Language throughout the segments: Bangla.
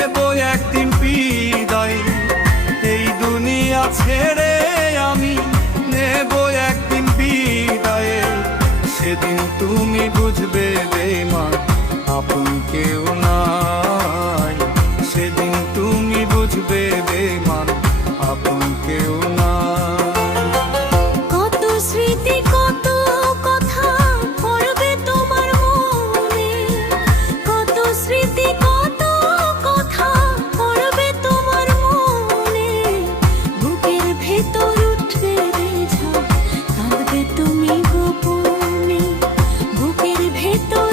নেব একদিন বিদায়। এই দুনিয়া ছেড়ে আমি নেব একদিন বিদায়। সেদিন তুমি বুঝবে বেমান আপন কেউ নাই। সেদিন তুমি বুঝবে বেমান আপন কেউ নাই। tú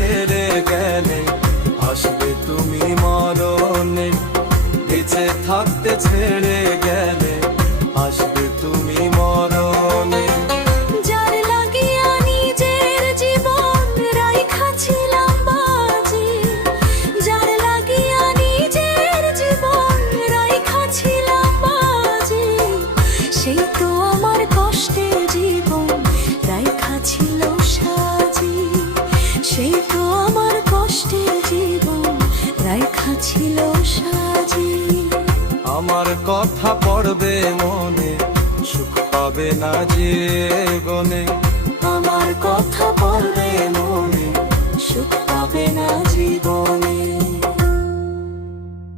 ছেড়ে গেলে আসবে তুমি মরণে। বেঁচে থাকতে ছেড়ে ছিল সাজি। আমার কথা পড়বে মনে সুখ পাবে না জীবনে আমার কথা বলবে মন